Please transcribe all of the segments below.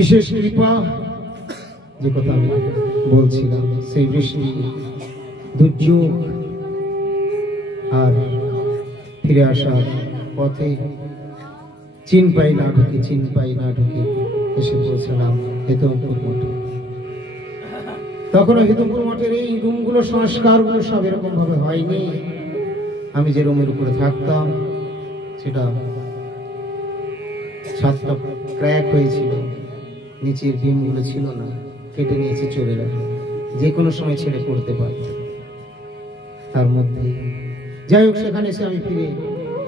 বিশেষ কৃপা যে কথা আমি বলছিলাম, সেই বৃষ্টি দুর্যোগ আর ফিরে আসার পথে চিনপাই না ঢুকে এসে পৌঁছলাম হেতমপুর মঠে। তখন হেতমপুর মঠের এই রুমগুলো সংস্কারগুলো সব এরকম ভাবে হয়নি। আমি যে রুমের উপরে থাকতাম সেটা ছাদটা ক্র্যাক হয়েছিল, নিচের বিমগুলো ছিল না, কেটে নিয়েছে চলে রাখা, যে কোনো সময় ছেড়ে পড়তে পারত। তার মধ্যে যাই হোক, সেখানে এসে আমি ফিরে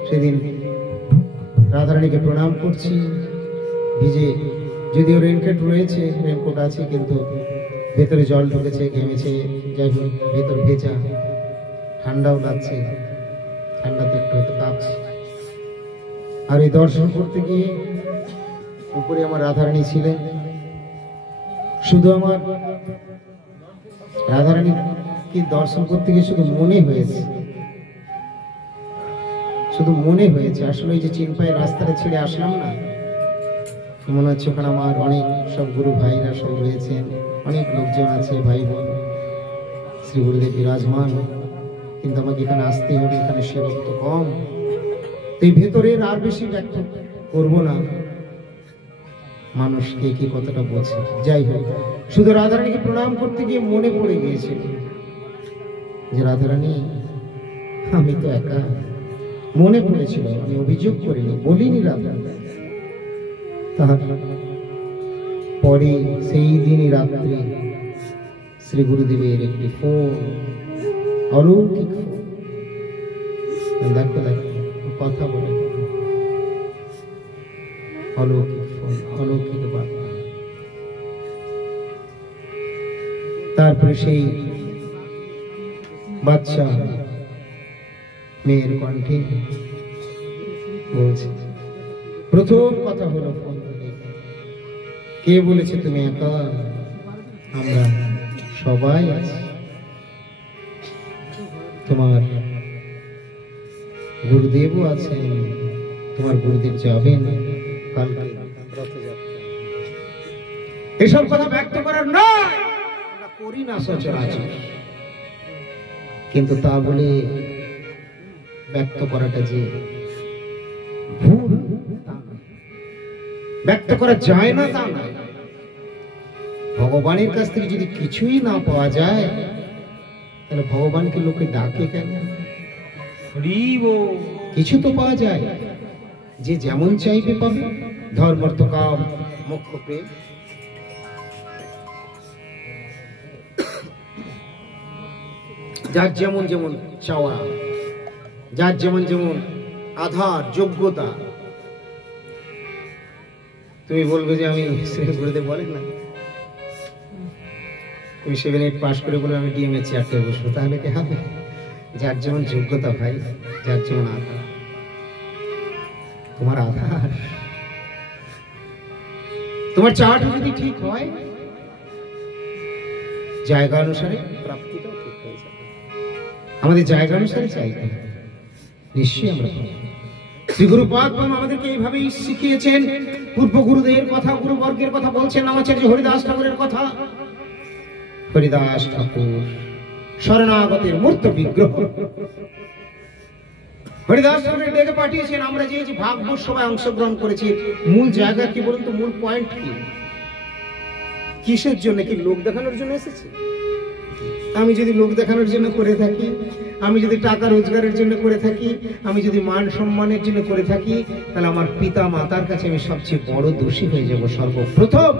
সেদিন রাধারানীকে প্রণাম করছি ভিজে, যদিও রেনকোট রয়েছে, রেনকোট আছে, কিন্তু ভেতরে জল ঢুকেছে, ঘেমেছে, যাই হোক ভেতর ভেজা, ঠান্ডাও লাগছে, ঠান্ডাতে একটু হয়তো কাঁপছে। আর এই দর্শন করতে গিয়ে উপরে আমার রাধারানী ছিলেন, শুধু আমার রাধারানীকে দর্শন করতে গিয়ে শুধু মনে হয়েছে, আসলে ওই যে চিনপাইয়ের রাস্তাটা ছেড়ে আসলাম না, মনে হচ্ছে ওখানে আমার অনেক সব গুরু ভাইরা সব রয়েছেন, অনেক লোকজন আছে, ভাই বোন, শ্রী গুরুদেব বিরাজমান, কিন্তু আমাকে এখানে আসতে হবে, এখানে সেবক কম, এই ভেতরের আর বেশি ব্যক্ত করবো না, মানুষকে কি কতটা বোঝে। যাই হোক, শুধু রাধারানীকে প্রণাম করতে গিয়ে মনে পড়ে গিয়েছিল যে রাধারানী আমি তো একা। মনে পড়েছিল, আমি অভিযোগ করিনি, বলিনি রাধারানী। তার পরে সেই দিনই রাত্রে শ্রী গুরুদেবের একটি ফোন, অলৌকিক ফোন, দেখো কথা বলে, অলৌকিক ফোন, অলৌকিক বার্তা। তারপরে সেই বাচ্চা মেয়ের কণ্ঠে বলছে, প্রথম কথা হলো ফোন থেকে, কে বলেছে তুমি একা? আমরা সবাই আছি, তোমার গুরুদেবও আছেন, তোমার গুরুদেব যাবেন কালকে রথযাত্রা। এসব কথা ব্যক্ত করার নয়, আমরা করি না সচরাচর, কিন্তু তা বলে ব্যক্ত করাটা যে ভুল, ব্যক্ত করা যায় না তা নয়। ভগবানের কাছ থেকে যদি কিছুই না পাওয়া যায়, তাহলে ভগবানকে লোকে ডাকে কেন? কিছু তো পাওয়া যায়, যে যেমন চাইবে পাবে। ধর্ম, অর্থ, কাম, মোক্ষ, প্রেম, যার যেমন যেমন চাওয়া, যার যেমন যেমন আধার যোগ্যতা। তুমি বলবে যে আমি গুরুদেব বলেন না, তুমি 7-8 পাস করে বলে আমি ডিএম এর চেয়ারটায় বসবো, তাহলে কি হবে? যার যেমন যোগ্যতা ভাই, যার যেমন আধার, তোমার আধার, তোমার চাওয়াটা যদি ঠিক হয়, জায়গা অনুসারে প্রাপ্তিটাও ঠিক হয়ে যাবে। আমাদের জায়গা অনুসারে চাইবে, নিশ্চয়ই আমরা পাবো। শ্রী গুরুপাদ আমাদেরকে এইভাবেই শিখিয়েছেন। পূর্ব গুরুদের কথা, গুরুবর্গের কথা বলছেন আচার্য হরিদাস ঠাকুরের কথা। হরিদাস ঠাকুর শরণাগতের মূর্ত বিগ্রহ। হরিদাস ঠাকুরের ডেকে পাঠিয়েছেন। আমরা যে ভাগবত সভায় অংশগ্রহণ করেছি, মূল জায়গা কি বলুন তো? মূল পয়েন্ট কি? কিসের জন্য? কি লোক দেখানোর জন্য এসেছে? আমি যদি লোক দেখানোর জন্য করে থাকি, আমি যদি টাকা রোজগারের জন্য করে থাকি, আমি যদি মান সম্মানের জন্য করে থাকি, তাহলে আমার পিতা মাতার কাছে আমি সবচেয়ে বড় দোষী হয়ে যাব সর্বপ্রথম।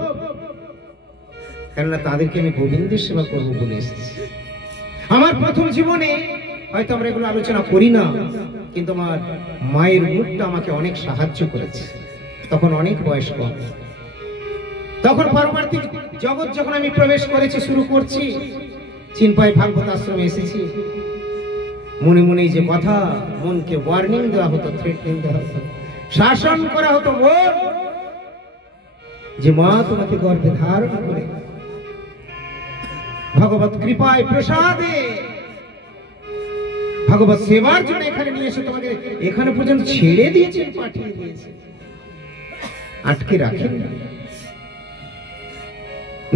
কেননা তাদেরকে আমি গোবিন্দের সেবা করবো বলে এসেছি। আমার প্রথম জীবনে হয়তো আমরা এগুলো আলোচনা করি না, কিন্তু আমার মায়ের মুখটা আমাকে অনেক সাহায্য করেছে। তখন অনেক বয়স কম, তখন পারমার্থিক জগৎ যখন আমি প্রবেশ করেছি, শুরু করছি, চিনপাই ভাগবত আশ্রমে এসেছি। মনে মনে যে কথা, মনকে ওয়ার্নিং দেওয়া হতো, থ্রেটনিং দেওয়া হতো, শাসন করা হতো মন, যে মা তোমাকে গর্ভে ধারণ করে ভগবত কৃপায় প্রসাদে ভগবত সেবার জন্য এখানে নিয়ে এসে তোমাকে এখানে পর্যন্ত ছেড়ে দিয়েছেন, পাঠিয়ে দিয়েছে, আটকে রাখেন।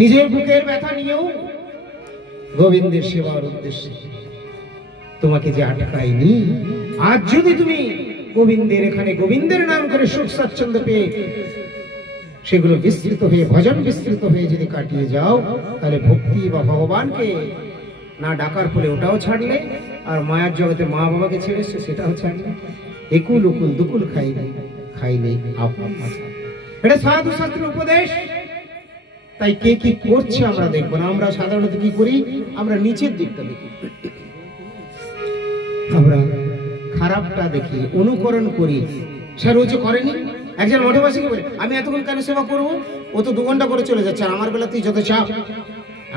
নিজের বুকের ব্যথা নিয়েও গোবিন্দের সেবার উদ্দেশ্যে তোমাকে যে আটকায়নি, আজ যদি তুমি গোবিন্দের এখানে গোবিন্দের নাম করে সুখ স্বাচ্ছন্দ্য পেয়ে সেগুলো বিস্তৃত হয়ে ভজন বিস্তৃত হয়ে যদি কাটিয়ে যাও, তাহলে ভক্তি বা ভগবানকে না ডাকার ফলে ওটাও ছাড়লে, আর মায়ার জগতে মা বাবাকে ছেড়েছে সেটাও ছাড়লে। একুল উকুল দুকুল খাইলে আপন মাথা। এটা সাধু শাস্ত্রের উপদেশ। তাই কে কি করছে আমরা দেখবো না। আমরা সাধারণত কি করি, আমরা নিচের দিকটা দেখি, আমরা খারাপটা দেখি, অনুকরণ করি। সে রোজ করেনি। একজন মঠবাসীকে বলে, আমি এতক্ষণ কেন সেবা করবো, ও তো 2 ঘন্টা করে চলে যাচ্ছে, আর আমার বেলাতেই যত চাপ।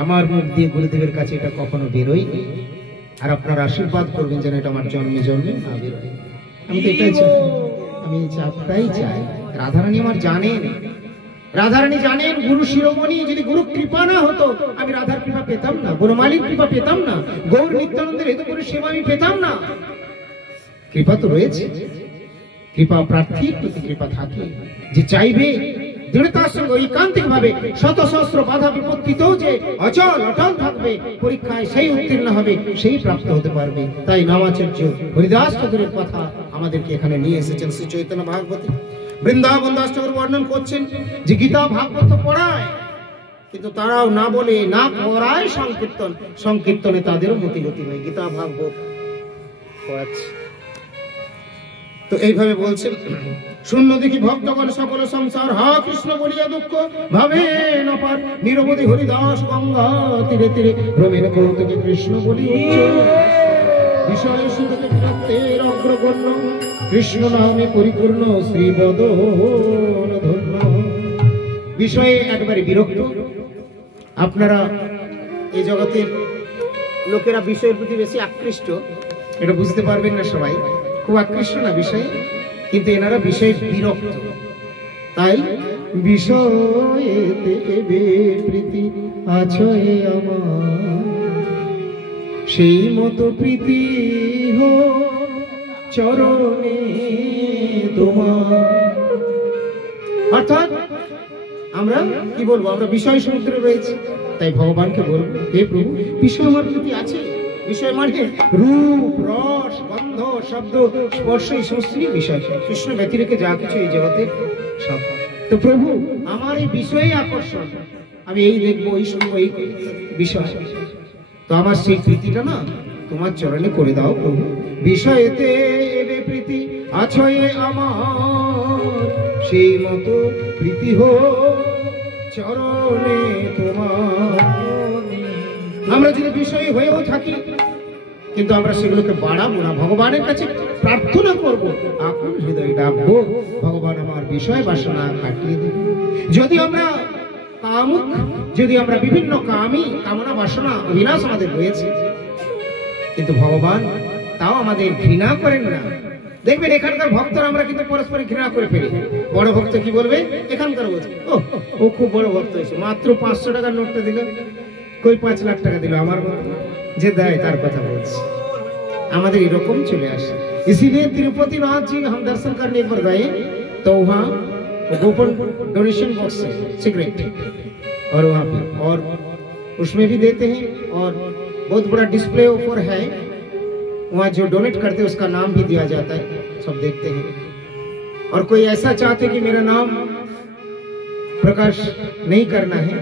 আমার মুখ দিয়ে গুরুদেবের কাছে এটা কখনো বেরোই, আর আপনারা আশীর্বাদ করবেন যেন এটা আমার জন্মে জন্মে না বেরোয়। আমি তো এটাই চাই, আমি চাপটাই চাই। রাধারানী আমার জানেন, রাধারানী জানেন গুরু শিরোমণি, যদি গুরু কৃপা না হতো আমি রাধার কৃপা পেতাম না, গুরু মালিক কৃপা পেতাম না, গৌর নিত্যানন্দের হেতু করে সেবা আমি পেতাম না। কৃপা তো রয়েছে, কৃপা প্রার্থীর প্রতি কৃপা থাকে, যে চাইবে দৃঢ়তার সঙ্গে ঐকান্তিক ভাবে শত সহস্র বাধা বিপত্তিতেও যে অচল অটল থাকবে, পরীক্ষায় সেই উত্তীর্ণ হবে, সেই প্রাপ্ত হতে পারবে। তাই নামাচার্য হরিদাস ঠাকুরের কথা আমাদেরকে এখানে নিয়ে এসেছেন শ্রী চৈতন্য ভাগবতী। বৃন্দাবন দাস ঠাকুর বর্ণন করছেন যে গীতা ভাগবত পড়ায়, কিন্তু তারাও না বলে না পড়ায় সংকীর্তন, সংকীর্তনে তাদেরও মতিগতি নয়, গীতা ভাগবত পড়াচ্ছে। তো এইভাবে বলছেন, শূন্য দেখি ভক্তগণ সকল সংসার, হা কৃষ্ণ বলিয়া দুঃখ ভাবে না পার, নিরবধি হরিদাস গঙ্গা তীরে তীরে ভ্রমের কৌতুকে কৃষ্ণ বলি উচ্চ, বিষয় সুখে প্রাপ্তের অগ্রগণ্য, কৃষ্ণ নামে পরিপূর্ণ শ্রীবদন ধন্য। বিষয়ে একবারে বিরক্ত। আপনারা এই জগতের লোকেরা বিষয়ের প্রতি বেশি আকৃষ্ট, এটা বুঝতে পারবেন না সবাই, খুব আকৃষ্ট না বিষয়ে, কিন্তু এনারা বিষয়ে বিরক্ত। তাই বিষয়েতে প্রীতি আছে আমার, সেই মতো প্রীতি হো চরণে তোমার। অর্থাৎ আমরা কি বলবো, আমরা বিষয় সমুদ্রে রয়েছি। তাই ভগবানকে বলবো, হে প্রভু বিষয় আমার প্রতি আছে। বিষয় মানে রূপ রস গন্ধ শব্দ স্পর্শ, এই সমস্ত বিষয়। কৃষ্ণ ব্যতিরেকে যা কিছু এই জগতে সব। তো প্রভু আমার এই বিষয়ে আকর্ষণ, আমি এই দেখবো, এই শুনবো, এই বিষয়। তো আমার সেই প্রীতিটা না তোমার চরণে করে দাও প্রভু। বিষয়েতে এবে প্রীতি আছে আমার, সেই মতো প্রীতি হো চরণে তোমার। আমরা যদি বিষয় হয়েও থাকি, কিন্তু আমরা সেগুলোকে বাড়াবো না, ভগবানের কাছে প্রার্থনা করবো, আকুল হৃদয় ডাকবো, ভগবান আমার বিষয় বাসনা কাটিয়ে দেবে। যদি আমরা কামুক, যদি আমরা বিভিন্ন কামনা বাসনা অভিলাষ আমাদের রয়েছে, কিন্তু ভগবান তাও আমাদের ঘৃণা করেন না। দেখবেন এখানকার ভক্তরা আমরা কিন্তু পরস্পর ঘৃণা করে ফেলি। বড় ভক্ত কি বলবে, এখানকার বলছে ও খুব বড় ভক্ত হয়েছে, মাত্র 500 টাকার নোটটা দিল, কই 5 লাখ টাকা দিল, আমার যে দেয় তার কথা বলছে। আমাদের এরকম চলে আসে। इसीलिए तिरुपति नाथ जी हम दर्शन करने पर गए, तो वहाँ गोपन डोनेशन बॉक्स है सिगरेट, और वहाँ पे और उसमें भी देते हैं, और बहुत बड़ा डिस्प्ले ऊपर है, वहाँ जो डोनेट करते हैं उसका नाम भी दिया जाता है, सब देखते हैं। और कोई ऐसा चाहते कि मेरा नाम प्रकाश नहीं करना है,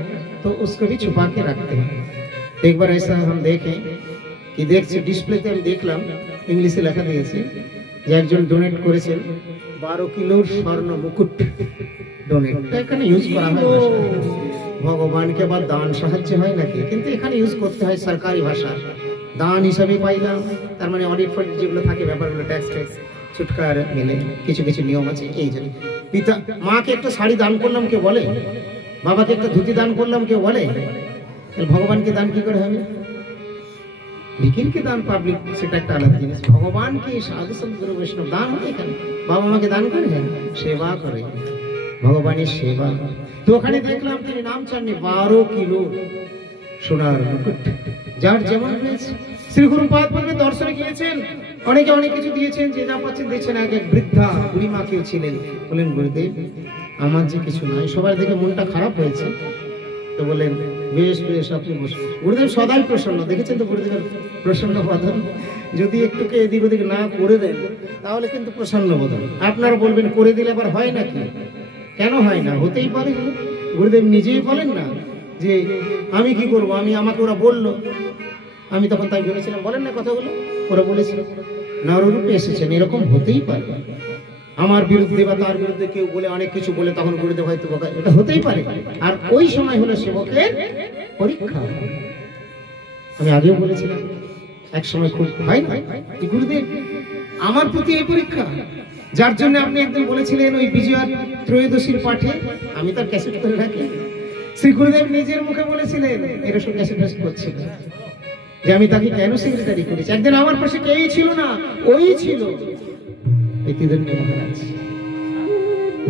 तो उसको भी छुपा के रखते हैं। एक बार ऐसा हम देखें कि ডিসপ্লেতে আমি দেখলাম ইংলিশে লেখা দিয়েছে যে একজন ডোনেট করেছেন 12 কিলোর স্বর্ণ মুকুট। ডোনেট এখানে ইউজ করা হয় ভগবানকে বা দান সাহায্য হয় নাকি, কিন্তু এখানে ইউজ করতে হয় সরকারি ভাষা, দান হিসাবে পাইলাম। তার মানে অডিট ফডিট যেগুলো থাকে ব্যাপারগুলো, ট্যাক্স ছুটকার মিলে কিছু কিছু নিয়ম আছে। এই জন্য পিতা মাকে একটা শাড়ি দান করলাম কেউ বলে, বাবাকে একটা ধুতি দান করলাম কেউ বলে, ভগবানকে দান কি করে হবে? ভিখিরকে দান পাবলিক সেটা একটা আলাদা জিনিস, ভগবানকে সাধু সন্ত গুরু বৈষ্ণব দান হয়। এখানে বাবা মাকে দান করে, সেবা করে, ভগবানের সেবা। তো ওখানে দেখলাম তিনি নাম চাননি 12 কিলো সোনার মুকুট, যার যেমন রয়েছে। শ্রী গুরুপাদ পূর্বে দর্শনে গিয়েছেন, অনেকে অনেক কিছু দিয়েছেন, যে যা পাচ্ছেন দিয়েছেন। এক বৃদ্ধা বুড়িমা কেউ ছিলেন, বলেন গুরুদেব আমার যে কিছু নাই। সবার দেখে মনটা খারাপ হয়েছে, তো বললেন বেশ বেশ আপনি বসুন। গুরুদেব সদাই প্রসন্ন, দেখেছেন তো গুরুদেবের প্রসন্ন বদন, যদি একটুকে এদিক ওদিক না করে দেন তাহলে কিন্তু প্রসন্ন বদন। আপনারা বলবেন করে দিলে আবার হয় নাকি? কেন হয় না? হতেই পারে। গুরুদেব নিজেই বলেন না যে আমি কি করব, আমাকে ওরা বললো, আমি তখন তাই ভেবেছিলাম। বলেন না কথাগুলো, ওরা বলেছিল নররূপে এসেছেন, এরকম হতেই পারে। আমার বিরুদ্ধে বা তার বিরুদ্ধে কেউ বলে অনেক কিছু বলে, তখন গুরুদেব হয়তো এটা হতেই পারে। আর ওই সময় হলো সেবকের পরীক্ষা। আমি আগেও বলেছিলাম এক সময় খুব হয় না গুরুদেব আমার প্রতি এই পরীক্ষা, যার জন্য আপনি একদিন বলেছিলেন ওই বিজয়া ত্রয়োদশীর পাঠে, আমি তার ক্যাসেট করে রাখি, শ্রী গুরুদেব নিজের মুখে বলেছিলেন এরকম ক্যাসেট করছিল যে আমি তাকে কেন সেক্রেটারি করেছি। একদিন আমার পাশে কেউই ছিল না, ওই ছিল মহারাজ,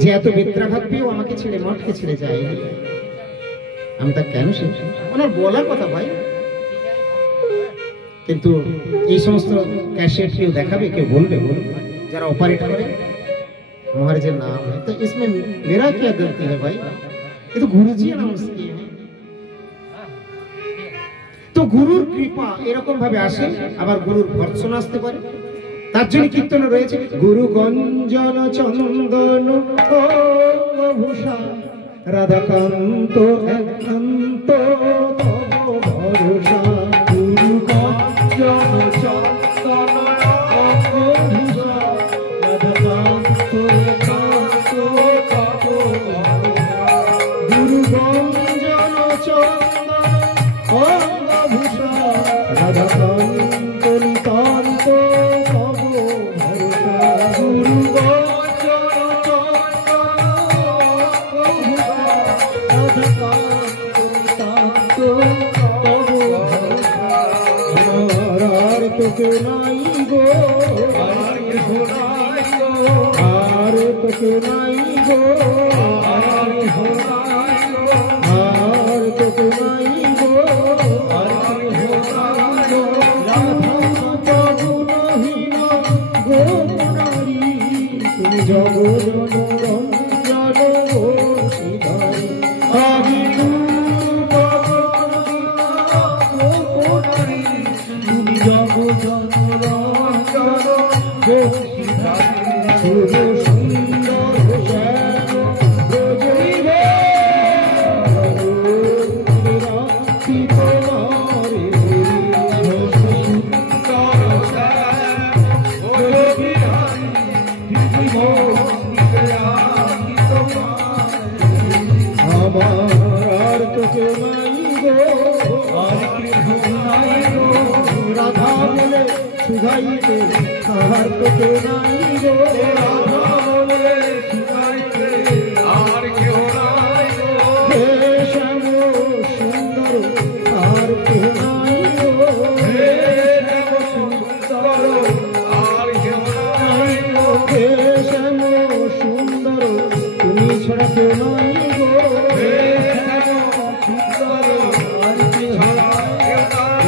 যে এত বেত্রাঘাত পেয়েও আমাকে ছেড়ে মঠকে ছেড়ে যায়। আমি তা কেন ওনার বলার কথা ভাই, কিন্তু এই সমস্ত ক্যাসেট কেউ দেখাবে, কেউ বলবে, যারা অপারেট করে মহারাজের নাম है तो इसमें मेरा क्या गलती है भाई, ये तो गुरुजी अनाउंस किए हैं। তো গুরুর কৃপা এরকম ভাবে আসে, আবার গুরুর ভর্ৎসনা আসতে পারে। তার জন্য কীর্তন রয়েছে গুরু গঞ্জন চন্দন ভূষা রাধাকান্ত একান্ত ভরসা। গুরু গঞ্জন চন্দন ভূষা রাধাকান্ত একান্ত গুরু গঞ্জন চন্দন ভূষা রাধাকান্ত নিতান্ত কেউ নাই গো, আর তো কেউ নাই গো, আর তো কেউ নাই গো, তুমি জগৎ রাধা বলে সুধাইতে আর তো কেউ নাই গো, রাধা বলে সুধাইতে আর কেউ নাই গো, হে শ্যাম সুন্দর আর কেউ নাই গো, হে শ্যাম সুন্দর আর কেউ নাই গো, হে শ্যাম সুন্দর তুমি ছাড়া কেউ নাই গো, হে শ্যাম সুন্দর আর কেউ নাই সুন্দর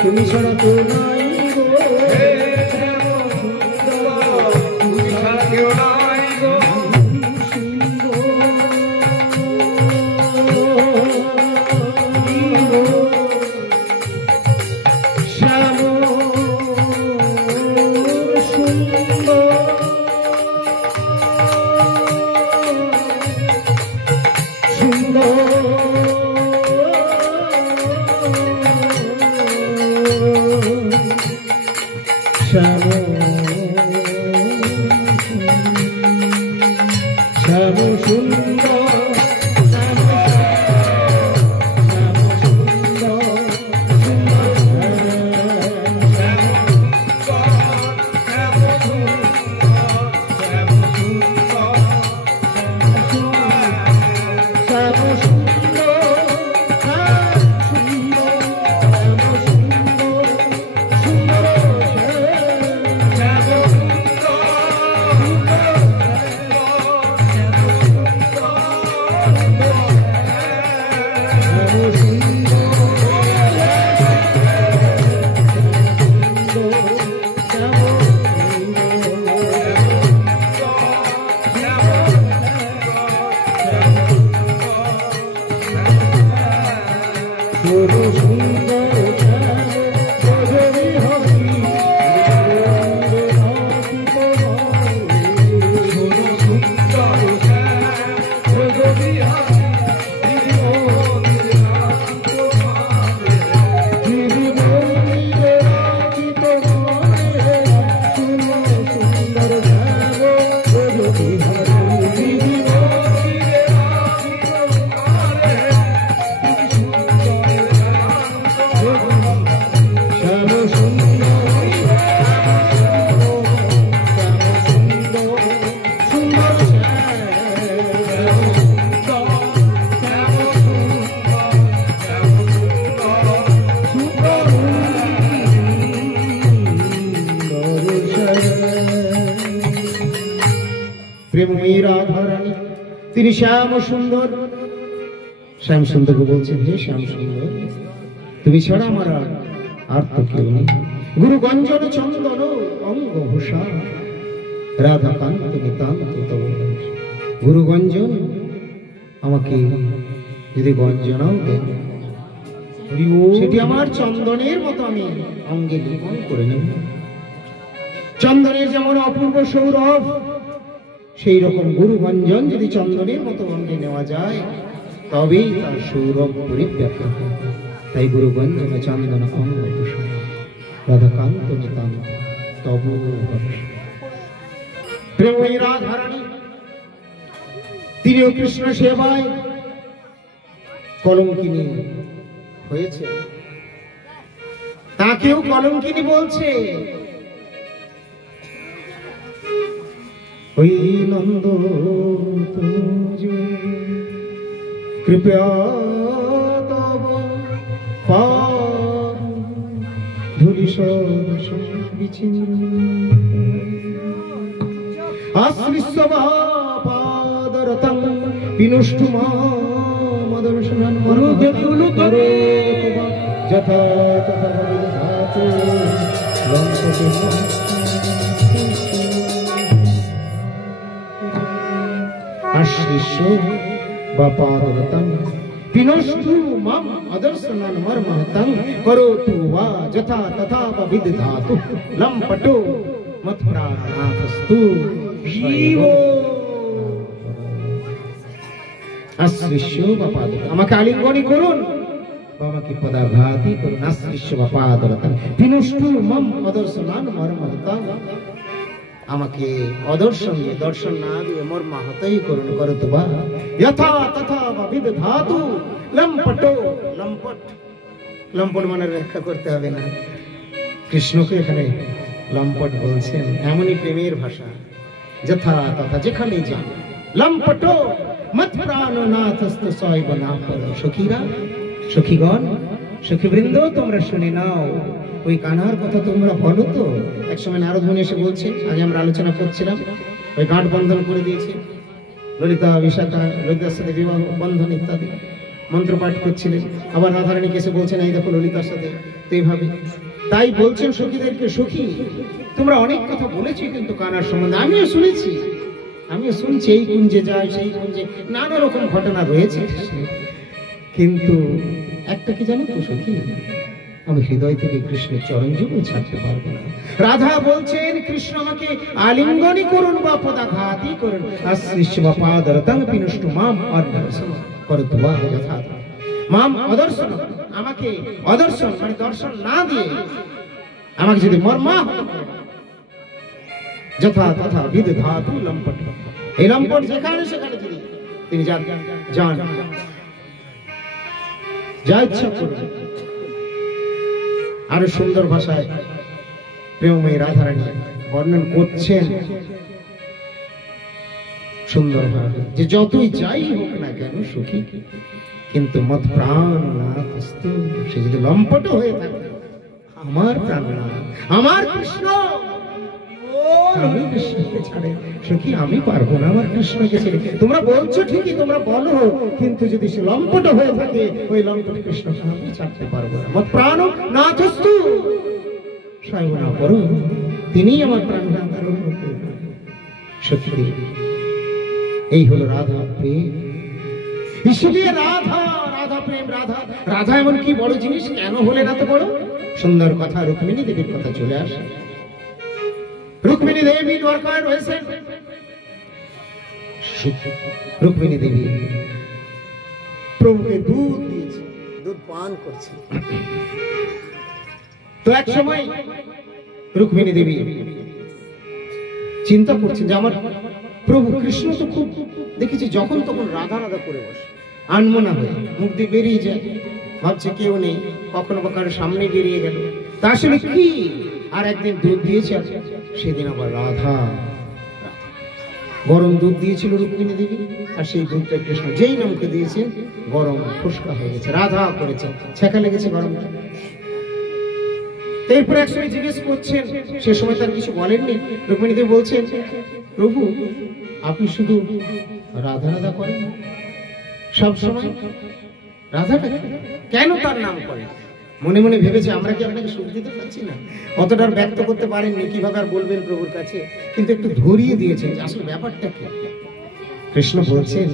তুমি ছাড়া কেউ নাই গো, তুমি ছাড়া কেউ নাই গো, শ্যাম সুন্দর সুন্দর শ্যাম শ্যাম সুন্দর প্রেমময়ী রাধারানী তিনি শ্যাম সুন্দর। শ্যাম সুন্দরকে বলছেন, হে শ্যাম সুন্দর, তুমি ছাড়া আমার আর তো কেউ নেই। গুরু গঞ্জন চন্দন অঙ্গ ভূষা রাধা কান্ত নিতান্ত তব। গুরু গঞ্জন আমাকে যদি গঞ্জনাও দেন, সেটি আমার চন্দনের মতো আমি অঙ্গে লেপন করে নেব। চন্দনের যেমন অপূর্ব সৌরভ, সেই রকম গুরু গঞ্জন যদি চন্দনের মতো অঙ্গে নেওয়া যায় তবেই তার সৌরভ পরিব্যাপ্ত হয়। তাই গুরু গঞ্জন চন্দন অঙ্গ ভূষণ রাধাকান্ত নিতান্ত তব। প্রেমময়ী রাধারানী তিনিও কৃষ্ণ সেবায় কলঙ্কিনী হয়েছে, তাকেও কলঙ্কিনী বলছে। ওই নন্দ তুঝে কৃপয়া তব পাদ ধূলি আশ্রিষ্য পাদরতং বিনষ্টু মাদর্শনং মরুদেতুল করে যথা তথা বিধাতু লঙ্কতে আশ্রিষ্য বাপাদরতং বিনষ্টু মাম আদর্শনং মর্মহতং করোতু বা যথা তথা বিধাতু লম্পটো মৎপ্রাণাথস্তু জীবো। আশ্রিষ্য বাপাদরতং আমাকে আলিঙ্গনই করুন, আমাকে পদাঘাতই করুন। আশ্রিষ্য বাপাদরতং বিনষ্টু মাম আদর্শনং মর্মহতং আমাকে অদর্শন দিয়ে দর্শন না দিয়ে মর্মাহতই করুন। করতু বা যথা তথা বিধাতু লম্পটো। লম্পট, লম্পট মানে ব্যাখ্যা করতে হবে না, কৃষ্ণকে এখানে লম্পট বলছেন। এমনই প্রেমের ভাষা, যথা তথা যেখানে যান। লম্পটো মত প্রাণনাথস্ত সৈব না পর। সখীরা, সখীগণ, সখীবৃন্দ তোমরা শুনে নাও, ওই কানার কথা তোমরা বলো তো। একসময় নারদ মুনি এসে বলছে, আগে আমরা আলোচনা করছিলাম, ওই গাঁট বন্ধন করে দিয়েছে ললিতা বিশাখা, ললিতার সাথে বিবাহ বন্ধন ইত্যাদি মন্ত্রপাঠ করছিলেন। আবার রাধারানীকে এসে বলছেন, এই দেখো ললিতার সাথে। তো এইভাবে তাই বলছেন সখীদেরকে, সখী তোমরা অনেক কথা বলেছি কিন্তু কানার সম্বন্ধে আমিও শুনেছি, আমিও শুনছি। এই কুঞ্জে যায়, সেই কুঞ্জে নানা রকম ঘটনা রয়েছে, কিন্তু একটা কি জানো তো সখী, আমি হৃদয় থেকে কৃষ্ণের চরণ যুগল ছাড়তে পারবো না। রাধা বলছেন, কৃষ্ণ আমাকে আলিঙ্গনই করুন বা পদাঘাতই করুন। আশ্রিষ্য বা পাদরতং বিনষ্টু মাম অদর্শন করতু বা যথা মাম অদর্শন, আমাকে অদর্শন মানে দর্শন না দিয়ে আমাকে যদি মর্মাহত যথা তথা বিদধাতু লম্পট। এই লম্পট যেখানে সেখানে তিনি যান, যা ইচ্ছা করবেন। আরো সুন্দর ভাষায় প্রেমময়ী রাধারানী বর্ণন করছেন সুন্দর ভাবে, যে যতই যাই হোক না কেন সুখী, কিন্তু মত প্রাণ নাথ অস্তু। সে যদি লম্পট হয়ে থাকে, আমার প্রাণ নাথ, আমার কৃষ্ণ, আমি কৃষ্ণকে ছাড়ে সুখী আমি পারবো না, আমার কৃষ্ণকে ছেড়ে। তোমরা বলছো ঠিকই, তোমরা বলো, কিন্তু যদি সে লম্পট হয়ে থাকে, ওই লম্পট কৃষ্ণকে আমি ছাড়তে পারবো না। মত প্রাণ নাথ অস্তু, সায়না করো, তিনি আমার প্রাণ নাথ। সত্যি এই হলো রাধা প্রেম। ইসলিয়ে রাধা, রাধা প্রেম, রাধা রাধা এমন কি বড় জিনিস, কেন হলে না তো বড়? সুন্দর কথা, রুক্মিণী দেবীর কথা চলে আসে। রুক্মিণী দেবী দ্বারকায় রয়েছেন। রুক্মিণী দেবী প্রভুকে দুধ দিয়েছে, দুধ পান করছে। তো এক সময় রুক্মিণী দেবী চিন্তা করছেন যে আমার প্রভু কৃষ্ণ তো খুব দেখেছি যখন তখন রাধা রাধা করে বসে, আনমনা হয়ে মুখ দিয়ে বেরিয়ে যায়, ভাবছে কেউ নেই, কখনো বা কারোর সামনে বেরিয়ে গেল, তা আসলে কি? আর একদিন দুধ দিয়েছে, সেদিন আবার রাধা, গরম দুধ দিয়েছিল রুক্মিণী দেবী, আর সেই দুধটা কৃষ্ণ যেই নামকে দিয়েছে গরম ফুসকা হয়ে গেছে, রাধা করেছে, ছেঁকা লেগেছে গরম। এরপরে একসময় জিজ্ঞেস করছেন, সে সময় তার কিছু বলেননি। রুক্মিণী দেবী বলছেন, প্রভু আপনি শুধু রাধা রাধা করেন সব সময়, রাধাটা কেন তার নাম করেন? মনে মনে ভেবেছে আমরা কি আপনাকে সুখ দিতে পারছি না, অতটা ব্যক্ত করতে পারেননি, কিভাবে আর বলবেন প্রভুর কাছে, কিন্তু একটু ধরিয়ে দিয়েছেন যে আসলে ব্যাপারটা কি। কৃষ্ণ বলছেন,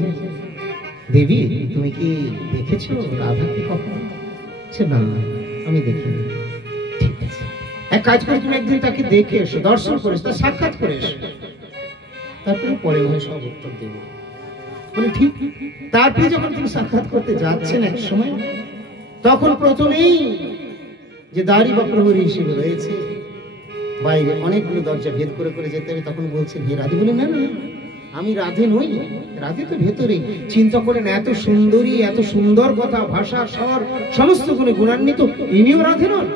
দেবী তুমি কি দেখেছো রাধাকে কখনো? না, আমি দেখিনি। ঠিক আছে, এক কাজ করে তুমি একদিন তাকে দেখে এসো, দর্শন করে এসো, তার সাক্ষাৎ করে এসো, তারপরে পরে ভাই সব উত্তর দেব। বলে ঠিক। তারপরে যখন তিনি সাক্ষাৎ করতে যাচ্ছেন এক সময়, তখন প্রথমেই যে দাঁড়ি বা প্রহরী হিসেবে রয়েছে, বাইরে অনেকগুলো দরজা ভেদ করে করে যেতে হবে, তখন বলছেন হে রাধে। বলে না না, আমি রাধে নই, রাধে তো ভেতরে। চিন্তা করেন এত সুন্দরী, এত সুন্দর কথা, ভাষা, স্বর, সমস্ত গুণে গুণান্বিত, ইনিও রাধে নন।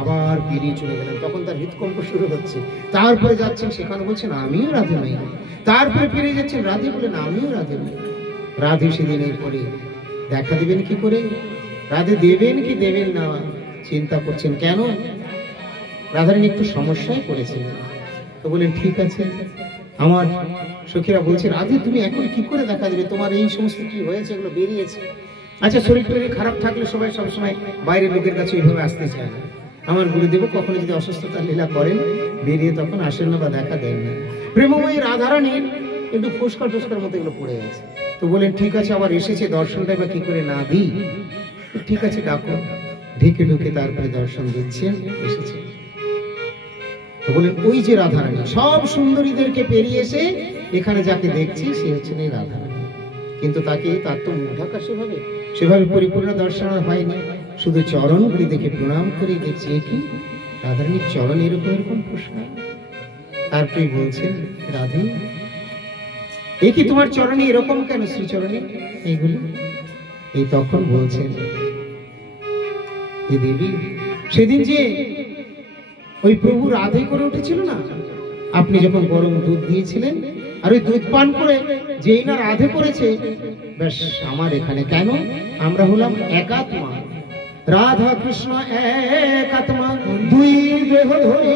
আবার বেরিয়ে চলে গেলেন, তখন তার হৃদকম্প শুরু হচ্ছে। তারপরে যাচ্ছেন, সেখানে বলছেন আমিও রাধে নই। তারপরে ফিরে যাচ্ছেন, রাধে বলেন আমিও রাধে নই। রাধে সেদিনের পরে দেখা দিবেন কি করে, রাধে দেবেন কি দেবেন না, চিন্তা করছেন। কেন? রাধারানী একটু সমস্যায় পড়েছেন। তো বলেন ঠিক আছে, আমার সখীরা বলছে রাধে তুমি এখন কি করে দেখা দিবে, তোমার এই সমস্ত কি হয়েছে এগুলো বেরিয়েছে। আচ্ছা শরীর টরীর খারাপ থাকলে সবাই সবসময় বাইরের লোকের কাছে ওইভাবে আসতে চায় না। আমার গুরুদেব কখনো যদি অসুস্থতা লীলা করেন, বেরিয়ে তখন আসেন না বা দেখা দেন না। প্রেমময়ী রাধারানীর একটু ফুসকা টুস্কার মতো এগুলো পড়ে গেছে। তো বলেন ঠিক আছে, আবার এসেছে, দর্শনটা বা কি করে না দিই, ঠিক আছে ডাকো। ঢেকে ঢুকে তারপরে দর্শন দিচ্ছেন, এসেছে। তো বলেন ওই যে রাধারানী, সব সুন্দরীদেরকে পেরিয়ে এসে এখানে যাকে দেখছি সে হচ্ছেন এই রাধারানী। কিন্তু তাকে, তার তো মুখ ঢাকা সেভাবে পরিপূর্ণ দর্শন হয়নি, শুধু চরণগুলি দেখে প্রণাম করে দেখছি কি রাধারানীর চরণ এরকম এরকম ফুসকা। তারপরে বলছেন রাধে এ কি তোমার চরণে এরকম কেন, শ্রীচরণে এইগুলি? এই তখন বলছেন যে দেবী সেদিন যে ওই প্রভু রাধে করে উঠেছিল না, আপনি যখন গরম দুধ দিয়েছিলেন, আর ওই দুধ পান করে যেই না রাধে করেছে, বেশ আমার এখানে কেন, আমরা হলাম একাত্মা, রাধা কৃষ্ণ এক আত্মা, দুই দেহ ধরে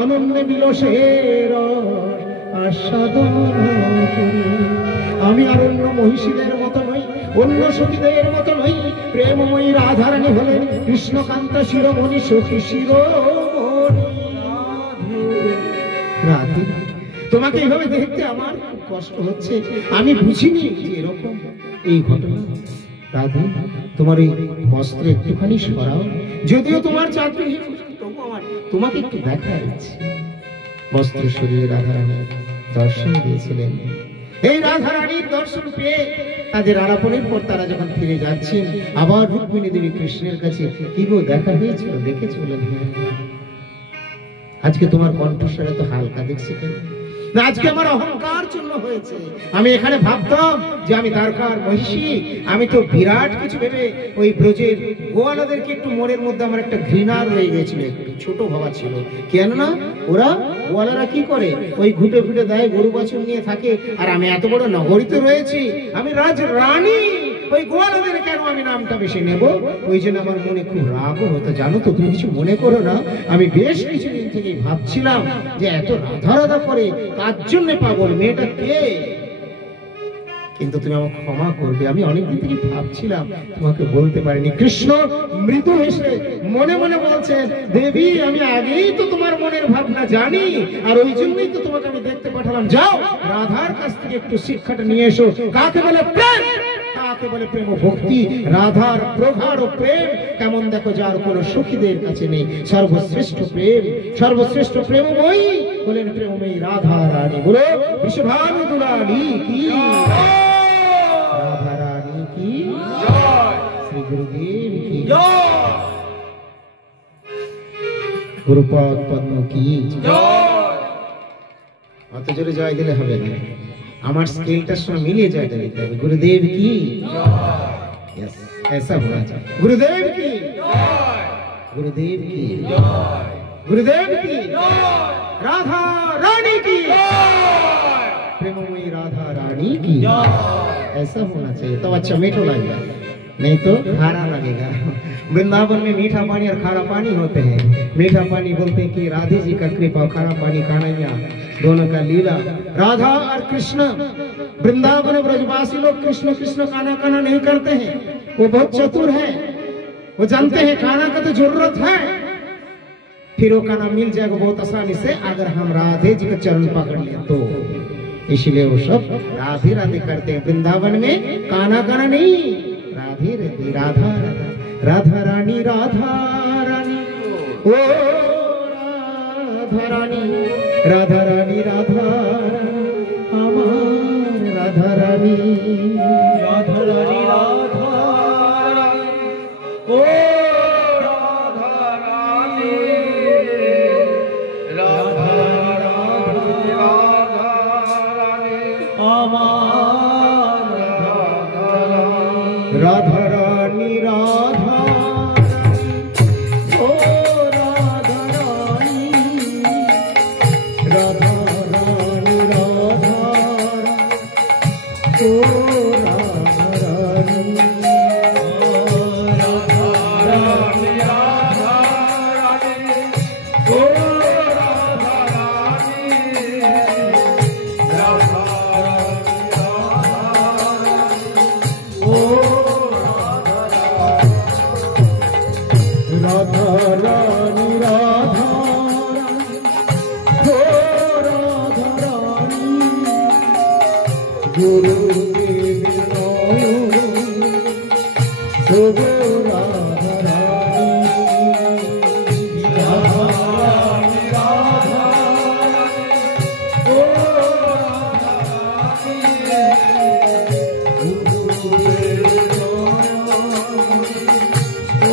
অনন্যে বিলসের আস্বাদন করি। আমি আর অন্য মহিষীদের মতো নই, অন্য সখীদের মতো নই, প্রেমময়ী রাধারানী হলেন কৃষ্ণকান্তা শিরোমণি, সখী শিরোমণি রাধে। তোমাকে এইভাবে দেখতে আমার খুব কষ্ট হচ্ছে, আমি বুঝিনি যে এরকম এই ঘটনা। রাধে তোমার এই বস্ত্র একটুখানি সরাও, যদিও তোমার চাকরি, তবু আমার তোমাকে একটু দেখা যাচ্ছে। বস্ত্র সরিয়ে রাধারানী দর্শন দিয়েছিলেন। এই রাধারানীর দর্শন পেয়ে তাদের আলাপনের পর তারা যখন ফিরে যাচ্ছেন, আবার রুক্মিণী দেবী কৃষ্ণের কাছে কি গো দেখা হয়েছিল, দেখেছি? বলেন আজকে তোমার কণ্ঠস্বর এত হালকা দেখছি কেন? না, আজকে আমার অহংকার চূর্ণ হয়েছে। আমি এখানে ভাবতাম যে আমি দ্বারকার মহিষী, আমি তো বিরাট কিছু ভেবে ওই ব্রজের গোয়ালাদেরকে একটু মনের মধ্যে আমার একটা ঘৃণা রয়ে গেছিল, একটু ছোট ভাবা ছিল। কেননা ওরা গোয়ালারা কি করে, ওই ঘুটে ঘুটে দেয়, গরু বাছুর নিয়ে থাকে, আর আমি এত বড় নগরীতে রয়েছি, আমি রাজ রানী, ওই গোয়ালাদের কেন আমি নামটা বেশি নেব? ওই জন্য আমার মনে খুব রাগও হতো। জানো তো, তুমি কিছু মনে করো না, আমি বেশ কিছুদিন থেকে ভাবছিলাম যে এত রাধা রাধা করে কার জন্য পাগল, মেয়েটা কে? কিন্তু তুমি আমাকে ক্ষমা করবে, আমি অনেকদিন থেকে ভাবছিলাম, তোমাকে বলতে পারিনি। কৃষ্ণ মৃদু হেসে মনে মনে বলছেন, দেবী আমি আগেই তো তোমার মনের ভাবনা জানি, আর ওই জন্যই তো তোমাকে আমি দেখতে পাঠালাম। যাও, রাধার কাছ থেকে একটু শিক্ষাটা নিয়ে এসো। কাকে বলে প্রেম, কাকে বলে প্রেম ও ভক্তি। রাধার প্রগাঢ় প্রেম কেমন দেখো, যার কোনো সখীদের কাছে নেই। সর্বশ্রেষ্ঠ প্রেম, সর্বশ্রেষ্ঠ প্রেমময়ী বলেন প্রেমময়ী রাধা রানী। বলো বিশ্বভানু দুলালী কি, রাধা রানী কি জয়, শ্রী গুরুদেব কি জয়, গুরুপদ পদ্ম কি জয়। অত জোরে জয় দিলে হবে না, আমার স্কেলটার সঙ্গে মিলিয়ে জয়টা দিতে হবে। গুরুদেব কি জয়, ऐसा होना चाहिए। गुरुदेव की जय, गुरुदेव की जय, गुरुदेव की जय, राधा रानी की जय, प्रेममयी राधा रानी की जय। ऐसा होना चाहिए, तो अच्छा मीठा लगेगा, नहीं तो खारा लगेगा। वृंदावन में मीठा पानी और खारा पानी होते हैं। मीठा पानी बोलते हैं कि राधे जी का कृपा, खारा पानी कान्हैया, दोनों का लीला। राधा और कृष्ण, वृंदावन ब्रजवासी लोग कृष्ण कृष्ण कान्हा कान्हा नहीं करते हैं, वो बहुत चतुर है, वो जानते हैं कान्हा का तो जरूरत है, फिर वो कान्हा मिल जाएगा बहुत आसानी से अगर हम राधे जी का चरण पकड़ ले तो। इसलिए वो सब राधे राधे करते हैं। वृंदावन में कान्हा कान्हा नहीं, राधे राधे, राधा राधा, राधा रानी, राधा रानी, ओ राधा रानी, राधा रानी, राधा हमार राधा रानी, राधा रानी, राधा ओ राधा रानी, राधा राधा, राधा रानी हमार राधा रानी, राधा ओ राधा रानी, राधा रानी, राधा ओ राधा रानी, राधा रानी, राधा रानी ओ राधा रानी, राधा रानी, ओ राधा रानी, राधा ओ राधा रानी, गुरुदेव नायो ओ राधा रानी, राधा रानी, राधा ओ राधा रानी, गुरुदेव नायो ओ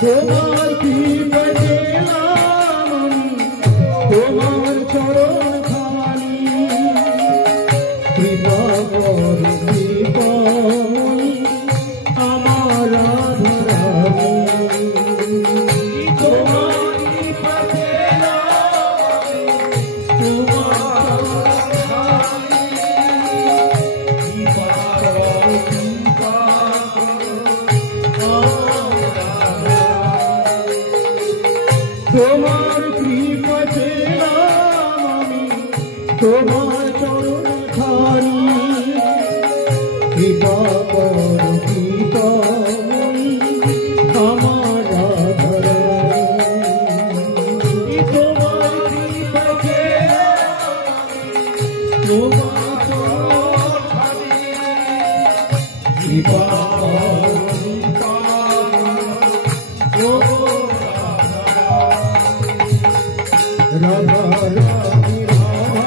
তোমার কি পেলাম, তোমার চরণ খানি, কৃপা কর কৃপা আমার রাধা রানী। তোমার কি পেলাম, তোমার খানি, কৃপা কর কৃপা তোমার কৃপা পেলাম আমি, তোমার চরণ খানি, কৃপা কর কৃপা আমার রাধা রানী। তোমার কৃপা পেলাম তোমার চরণ খানি, কৃপা কর কৃপা ও राधा रानी, राधा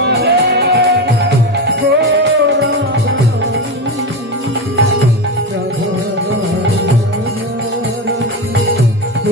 रानी, ओ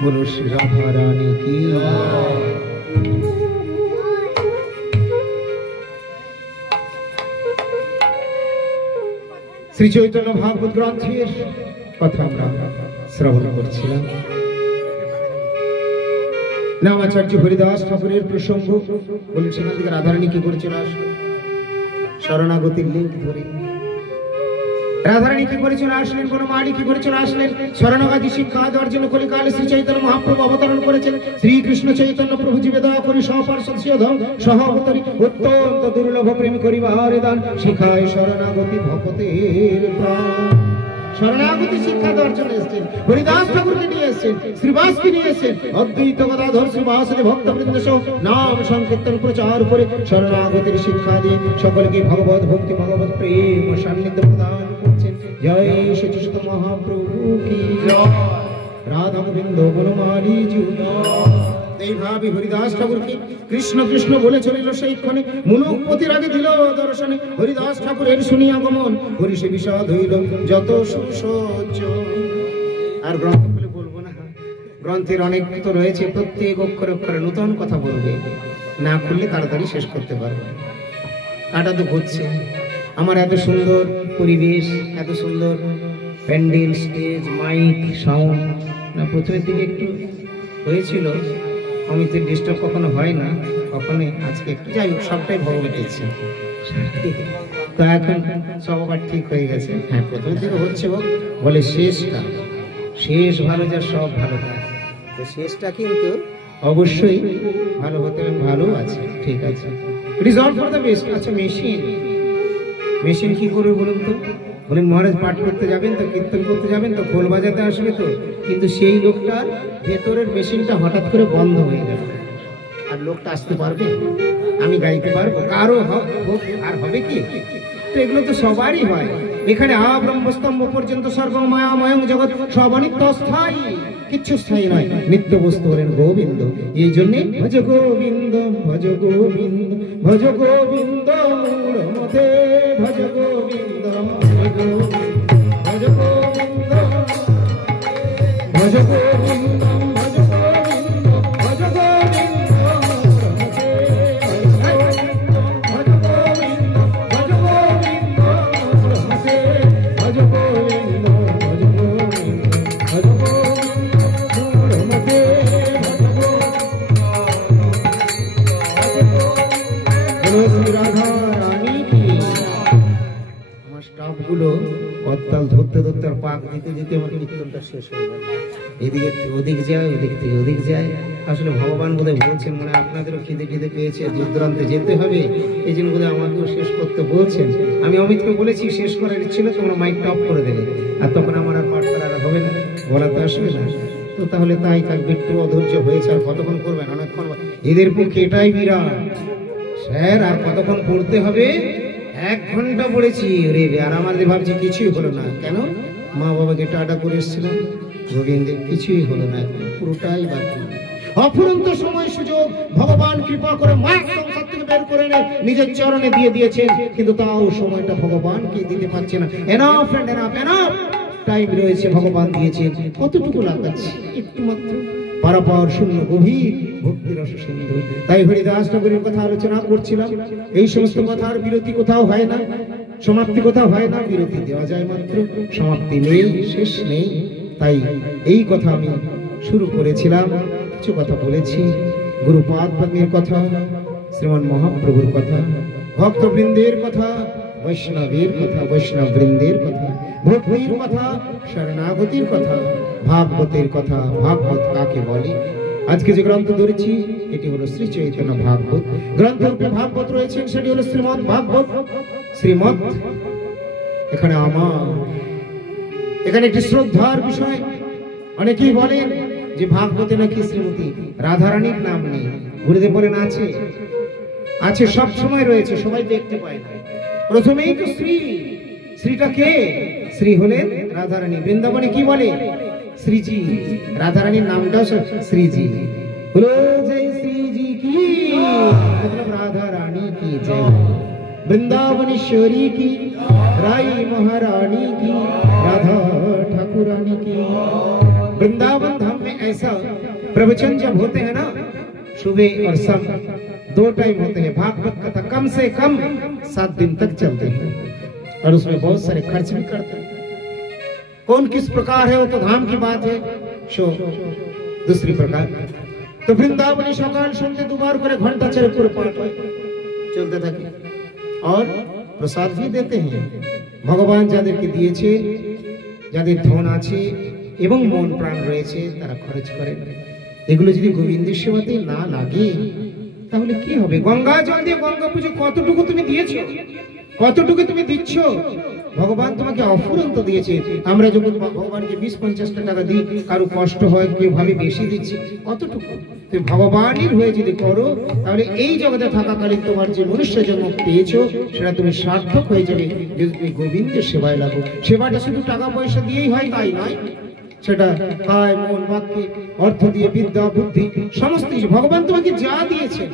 बोलो श्री राधा रानी की। श्री चैतन्य भागवत ग्रंथेर कथा আমরা শ্রবণ করছিলাম। নামাচার্য হরিদাস ঠাকুরের প্রসঙ্গ বলেন, সেখান থেকে রাধারানী কি করে চলে আসলো শরণাগতির লিঙ্ক ধরে। রাধারানী কি করে চলে আসলেন, কোন মাড়ি কি করে চলে আসলেন শরণাগতি শিক্ষা দেওয়ার জন্য কলিকালে শ্রী চৈতন্য মহাপ্রভু অবতরণ করেছেন। শ্রীকৃষ্ণ চৈতন্য প্রভু জীবে দয়া করে সহপার্ষদ সহবতরী অত্যন্ত দুর্লভ প্রেম করিবার দান শিখায় শরণাগতি ভক্তের প্রাণ। শরণাগতি শিক্ষা দেওয়ার জন্য এসেছেন, হরিদাস ঠাকুরকে নিয়ে এসেছেন, শ্রীবাসকে নিয়ে এসেছেন, অদ্বৈত গদাধর শ্রীবাসের ভক্তবৃন্দ সহ নাম সংকীর্তন প্রচার করে শরণাগতির শিক্ষা দিয়ে সকলকে ভগবত ভক্তি ভগবত প্রেম ও সান্নিধ্য প্রদান করছেন। জয় শ্রী কৃষ্ণ মহাপ্রভু কি জয়, রাধা গোবিন্দ বনমালী জয়। এইভাবে হরিদাস ঠাকুরকে কৃষ্ণ কৃষ্ণ বলে চলিল সেই ক্ষণে, মুলুকপতির আগে দিল দর্শনে হরিদাস ঠাকুরের শুনিয়া গমন, হরিষে বিষাদ হইল যত সুসজ্জ। আর গ্রন্থ বলে বলবো না, গ্রন্থের অনেক তো রয়েছে, প্রত্যেক অক্ষরে অক্ষরে নতুন কথা বলবে, না খুললে তাড়াতাড়ি শেষ করতে পারবে। কাটা তো ঘটছে, আমার এত সুন্দর পরিবেশ, এত সুন্দর প্যান্ডেল, স্টেজ, মাইক, সাউন্ড, না প্রথমের দিকে একটু হয়েছিল, অমিতের ডিস্টার্ব কখনো হয় না, কখনো আজকে একটু, যাই হোক সবটাই ভগবতের ইচ্ছে। তো এখন সব আবার ঠিক হয়ে গেছে। হ্যাঁ, প্রথমের দিকে হচ্ছে বলে শেষটা, শেষ ভালো যা সব ভালো তার, তো শেষটা কিন্তু অবশ্যই ভালো হতে হবে, ভালো আছে, ঠিক আছে, রিজলভ ফর দ্য বেস্ট। আচ্ছা, মেশিন কি করবে বলুন তো? বলেন মহারাজ পাঠ করতে যাবেন তো, কীর্তন করতে যাবেন তো, খোল বাজাতে আসবে তো, কিন্তু সেই লোকটার ভেতরের মেশিনটা হঠাৎ করে বন্ধ হয়ে গেল, আর লোকটা আসতে পারবে? আমি গাইতে পারবো? কারো হোক আর হবে কি? তো এগুলো তো সবারই হয়। এখানে ব্রহ্মস্তম্ভ পর্যন্ত স্বর্গ মায়াময়ং জগৎ সব অনিত্য স্থায়ী, কিচ্ছু স্থায়ী নয়, নিত্য বস্তু হলেন গোবিন্দ। এই জন্যে ভজ গোবিন্দ ভজ গোবিন্দ ভজ গোবিন্দ মূঢ়মতে, ভজ গোবিন্দ ভজ গোবিন্দ ভজ গোবিন্দ ভজ গোবিন্দ ভজ গোবিন্দ মূঢ়মতে, ভজ গোবিন্দ ভজ গোবিন্দ মূঢ়মতে, ভজ গোবিন্দ ভজ গোবিন্দ ভজ গোবিন্দ মূঢ়মতে, শ্রী রাধা রানী কি। আমার স্টাফ গুলো করতাল ধরতে ধরতে আর পাক দিতে দিতে আমার কীর্তনটা শেষ হয়ে গেল। এদিকে ওদিক যায়, ওদিক থেকে ওদিক যায়। আসলে ভগবান বোধহয় বলছেন, মানে আপনাদেরও খিদে খিদে পেয়েছে, দূর দূরান্তে যেতে হবে, এই জন্য বোধহয় আমাকেও শেষ করতে বলছেন। আমি অমিতকে বলেছি শেষ করার ইচ্ছে হলে তোমরা মাইকটা অফ করে দেবে, আর তখন আমার আর পাঠ করার হবে না, বলাতে আসবে না। তো তাহলে তাই থাকবে, একটু অধৈর্য হয়েছে, আর কতক্ষণ করবেন? অনেকক্ষণ। এদের পক্ষে এটাই বিরাট স্যার, আর কতক্ষণ পড়তে হবে? 1 ঘন্টা পড়েছি রে, আর আমাদের ভাবছি কিছুই হলো না। কেন? মা বাবাকে টাটা করে এসেছিলাম, গোবিন্দের কিছুই হলো না, পুরোটাই বাকি। অফুরন্ত সময় সুযোগ ভগবান কৃপা করে মায়ের সংসার থেকে বের করে নিজের চরণে দিয়ে দিয়েছেন, কিন্তু তাও সময়টা ভগবানকে দিতে পারছে না। Enough and enough enough time রয়েছে, ভগবান দিয়েছেন, কতটুকু লাগাচ্ছে? একটু মাত্র। পারাপার শূন্য গভীর ভক্তি রস সিন্ধু। তাই হরিদাস ঠাকুরের কথা আলোচনা করছিলাম। এই সমস্ত কথার বিরতি কোথাও হয় না, সমাপ্তি কোথাও হয় না, বিরতি দেওয়া যায় মাত্র, সমাপ্তি নেই, শেষ নেই। তাই এই কথা আমি শুরু করেছিলাম, কিছু কথা বলেছি, গুরুপাদ পদ্মের কথা, শ্রীমান মহাপ্রভুর কথা, ভক্তবৃন্দের কথা, বৈষ্ণবের কথা, বৈষ্ণব বৃন্দের কথা, ভক্তির কথা, শরণাগতির কথা, ভাগবতের কথা। ভাগবত কাকে বলে? আজকে যে গ্রন্থ ধরেছি এটি হলো শ্রী চৈতন্য ভাগবত। গ্রন্থরূপে ভাগবত রয়েছেন, সেটি হলো শ্রীমৎ ভাগবত। শ্রীমৎ এখানে আমার, এখানে একটি শ্রদ্ধার বিষয়। অনেকেই বলেন যে ভাগবতে নাকি শ্রীমতী রাধারানীর নাম নেই। গুরুদেব বলেন আছে, আছে, সব সময় রয়েছে, সবাই দেখতে পায় না। প্রথমেই তো শ্রী, শ্রীটা কে? শ্রী হলেন রাধারানী। বৃন্দাবনে কি বলে? শ্রীজি। রাধারানীর নামটাও শ্রীজি। বলো জয় শ্রীজি কি, मतलब राधा रानी की जय। वृंदावनेश्वरी की, राई महारानी की, राधा ठाकुरानी की। वृंदावन धाम में ऐसा प्रवचन जब होते हैं ना, सुबह और शाम 2 टाइम होते हैं। भागवत कथा कम से कम 7 दिन तक चलते हैं और उसमें बहुत सारे खर्च भी करते हैं। कौन किस प्रकार है वो तो धाम की बात है, शो दूसरी प्रकार। तो वृंदावनी सकाल सन्ধ্যে 2 बार করে ঘন্টা চারে পুরো পাঠ চলতে থাকে और प्रसाद भी देते हैं। ভগবান যাদেরকে দিয়েছে, যাদের ধন আছে এবং মন প্রাণ রয়েছে, তারা খরচ করেন। এগুলো যদি গোবিন্দের সেবাতে না লাগে তাহলে কি হবে? গঙ্গা জল দিয়ে গঙ্গা পুজো কতটুকু তুমি দিয়েছো, কতটুকু তুমি দিচ্ছ? ভগবান তোমাকে অফুরন্ত দিয়েছে। আমরা যখন ভগবানকে 20-50 টাকা দিই, কারো কষ্ট হয়, কেউ ভাবে বেশি দিচ্ছি, কতটুকু? তুমি ভগবানের হয়ে যদি করো তাহলে এই জগতে থাকাকালীন তোমার যে মনুষ্য জন্ম পেয়েছো সেটা তুমি সার্থক হয়ে যাবে যদি তুমি গোবিন্দের সেবায় লাগো। সেবাটা শুধু টাকা পয়সা দিয়েই হয় তাই নয়, সেটা কায় মন বাক্যে অর্থ দিয়ে, বিদ্যা বুদ্ধি সমস্ত কিছু ভগবান তোমাকে যা দিয়েছে।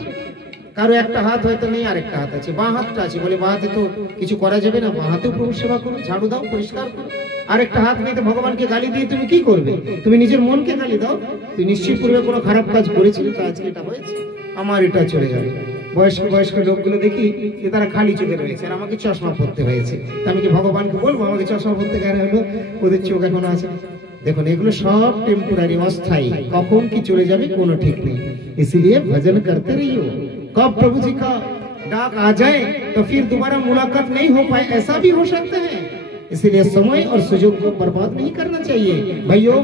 কারো একটা হাত হয়তো নেই, আরেকটা হাত আছে, বাঁ হাতটা আছে বলে বাঁ হাতে তো কিছু করা যাবে না, বাঁ হাতেও প্রভু সেবা করো, ঝাড়ু দাও, পরিষ্কার করো। আরেকটা হাত নেই তো ভগবানকে গালি দিয়ে তুমি কি করবে? তুমি নিজের মনকে গালি দাও। তুই নিশ্চয়ই পূর্বে কোনো খারাপ কাজ করেছিলি, তো আজকে এটা হয়েছে, আমার এটা চলে যাবে। বয়স্ক বয়স্ক লোকগুলো দেখি যে তারা খালি চোখে রয়েছে, আর আমাকে চশমা পরতে হয়েছে। আমি কি ভগবানকে বলবো আমাকে চশমা পরতে কেন হলো? ওদের চোখ এখনো আছে। দেখুন এগুলো সব টেম্পোরারি, অস্থায়ী, কখন কি চলে যাবে কোনো ঠিক নেই। इसलिए भजन करते रहिए। कब प्रभु जी का डाक आ जाए तो फिर दोबारा मुलाकात नहीं हो पाए, ऐसा भी हो सकता है। इसलिए समय और सुयोग को बर्बाद नहीं करना चाहिए। भाइयों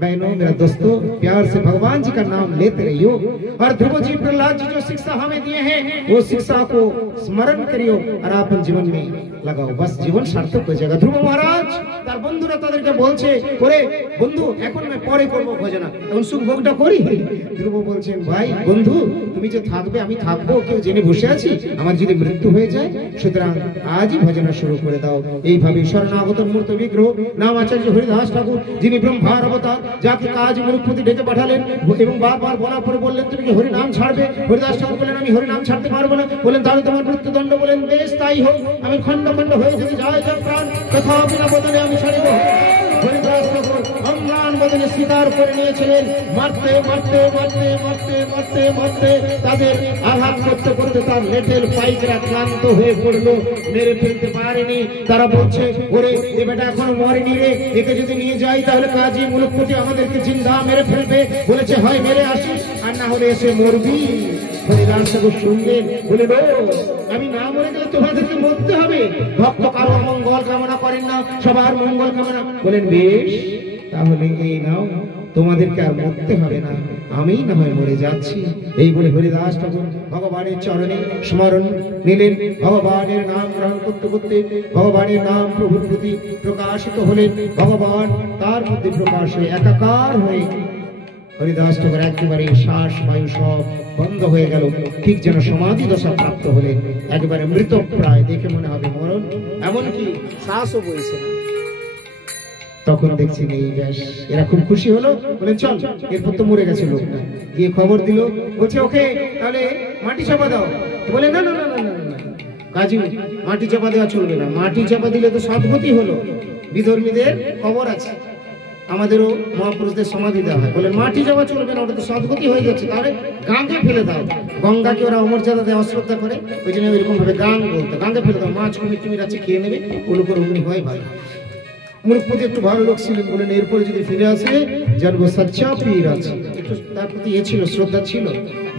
बहनों, मेरा दोस्तों, प्यार से भगवान जी का नाम लेते रहियो। और ध्रुव जी प्रहलाद जी जो शिक्षा हमें दिए हैं वो शिक्षा को स्मरण करियो और अपन जीवन में লাগাও, বাস জীবন সার্থক হয়ে যাবে। ধ্রুব মহারাজ তার বন্ধুরা তাদেরকে বলছে, ওরে বন্ধু এখন আমি পরে করবো ভজনা, এখন সুখ ভোগটা করি। ধ্রুব বলছেন, ভাই বন্ধু তুমি যে থাকবে আমি থাকবো, কেউ জেনে বসে আছি, আমার যদি মৃত্যু হয়ে যায়, সুতরাং আজই ভজনা শুরু করে দাও। এইভাবে শরণাগত মূর্ত বিগ্রহ নাম আচার্য হরিদাস ঠাকুর, যিনি ব্রহ্মার অবতার, যাকে কাজ মূর্তি ডেকে পাঠালেন এবং বারবার বলার পরে বললেন তুমি কি হরি নাম ছাড়বে? হরিদাস ঠাকুর বললেন আমি হরি নাম ছাড়তে পারবো না। বললেন তাহলে তোমার মৃত্যুদণ্ড। বলেন বেশ তাই হোক, আমি খন্ড খন্ড হয়ে যদি যায় যার প্রাণ, কথা বিনা বদলে আমি ছাড়িব। হরিদাস ঠাকুর অম্লান বদলে স্বীকার করে নিয়েছিলেন। মারতে মারতে মারতে মারতে মারতে মারতে তাদের আঘাত করতে করতে তার লেটেল পাইকরা ক্লান্ত হয়ে পড়লো, মেরে ফেলতে পারেনি। তারা বলছে, ওরে এ বেটা এখনো মরেনি রে, একে যদি নিয়ে যাই তাহলে কাজী মুলুকপতি আমাদেরকে জিন্দা মেরে ফেলবে। বলেছে হয় মেরে আসিস আর না হলে এসে মরবি। হরিদাস ঠাকুর শুনলেন, বলে আমি না মরে গেলে তোমাদেরকে মরতে হবে। ভক্ত কারো মঙ্গল কামনা করেন না, সবার মঙ্গল কামনা। বলেন বেশ তাহলে এই নাও, তোমাদেরকে আর মরতে হবে না, আমি না হয় মরে যাচ্ছি। এই বলে হরিদাস ঠাকুর ভগবানের চরণে স্মরণ নিলেন। ভগবানের নাম গ্রহণ করতে করতে ভগবানের নাম প্রভুর প্রতি প্রকাশিত হলেন। ভগবান তার মধ্যে প্রকাশ হয়ে একাকার হয়ে হরিদাস ঠাকুর একেবারে শ্বাস বায়ু সব বন্ধ হয়ে গেল, ঠিক যেন সমাধি দশা প্রাপ্ত হলে একেবারে মৃত প্রায়, দেখে মনে হবে মরণ, এমনকি শ্বাসও বইছে না। তখন দেখছি নেই, ব্যাস এরা খুব খুশি হলো। বলে চল, এরপর তো মরে গেছে লোকটা। গিয়ে খবর দিল, বলছে ওকে তাহলে মাটি চাপা দাও। বলে না না না না না না কাজী, মাটি চাপা দেওয়া চলবে না। মাটি চাপা দিলে তো সদ্গতি হলো, বিধর্মীদের কবর আছে, আমাদেরও মহাপুরুষদের সমাধি দেওয়া হয়। বলে মাটি চাপা চলবে না, ওটা তো সদ্গতি হয়ে যাচ্ছে, তাহলে গাঙ্গে ফেলে দাও। গঙ্গাকে ওরা অমর্যাদা দেয়, অশ্রদ্ধা করে, ওই জন্য এরকম ভাবে গাং বলতো, গাঙ্গে ফেলে দাও। মাছ কুমির টুমির আছে খেয়ে নেবে, ওগুলো করে অমনি হয় ভাই। মুলুকপতি একটু ভালো লোক ছিলেন, বলেন এরপরে যদি ফিরে আসে জানবো সচ্চা পীর আছে, একটু তার প্রতি ছিল, শ্রদ্ধা ছিল।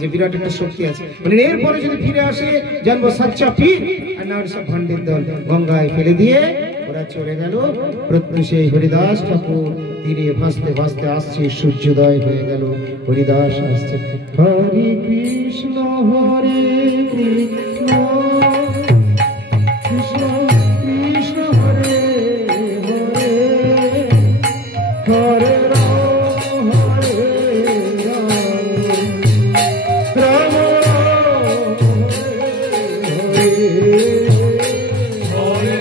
যে বিরাট একটা শক্তি আছে। বলেন এরপরে যদি ফিরে আসে জানবো সাচ্চা পীর, আর না সব ভান্ডের দল গঙ্গায় ফেলে দিয়ে ওরা চলে গেল। প্রত্যুষে হরিদাস ঠাকুর তীরে ভাসতে ভাসতে আসছে, সূর্যোদয় হয়ে গেল, হরিদাস আসছে। হরে কৃষ্ণ হরে কৃষ্ণ কৃষ্ণ কৃষ্ণ হরে হরে, হরে রাম হরে রাম, রাম রাম হরে হরে,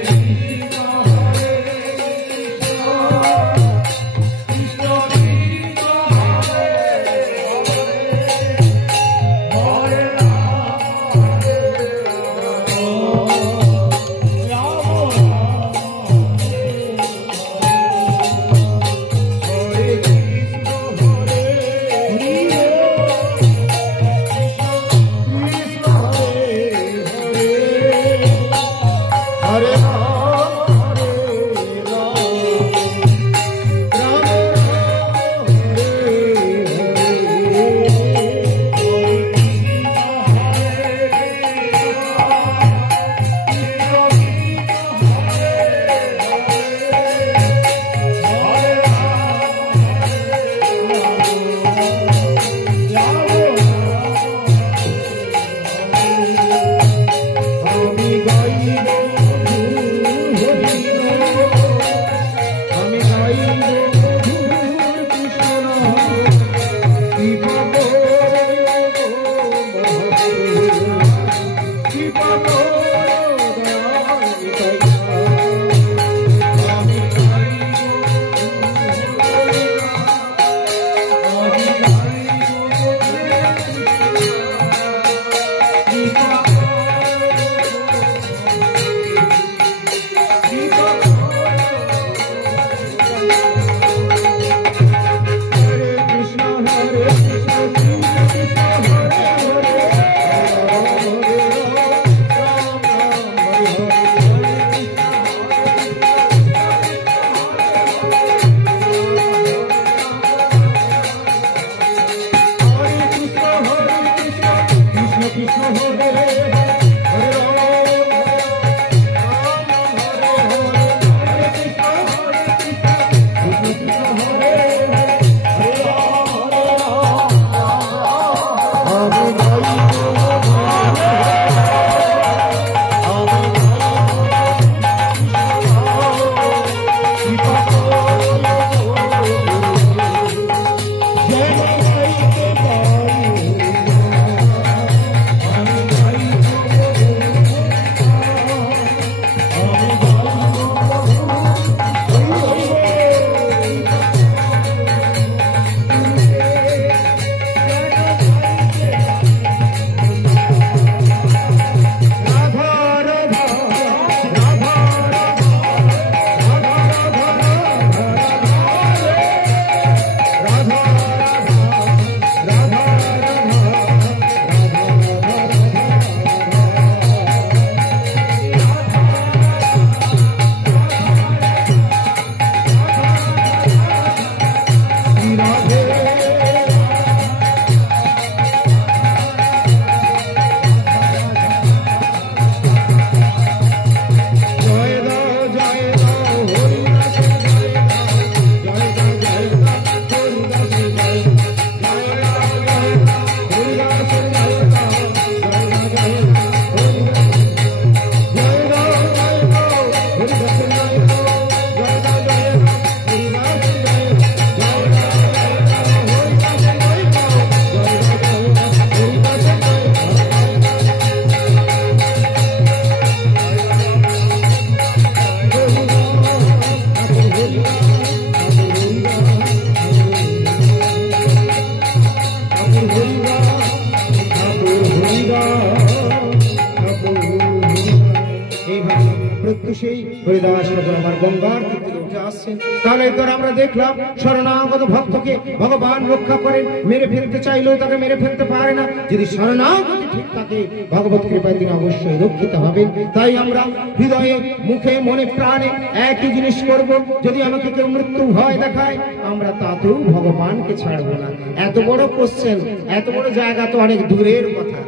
প্রত্যুষেই হরিদাস ঠাকুর আমার গঙ্গার উঠে আসছেন। তাহলে এরপর আমরা দেখলাম শরণাগত ভক্তকে ভগবান রক্ষা করেন, মেরে ফেলতে চাইলেও তাকে মেরে ফেলতে পারে না। যদি শরণাগতি ঠিক থাকে ভগবত কৃপায় তিনি অবশ্যই রক্ষিত হবেন। তাই আমরা হৃদয়ে মুখে মনে প্রাণে একই জিনিস করব। যদি আমাকে কেউ মৃত্যু ভয় দেখায় আমরা তাতেও ভগবানকে ছাড়বো না। এত বড় কোশ্চেন, এত বড় জায়গা তো অনেক দূরের কথা।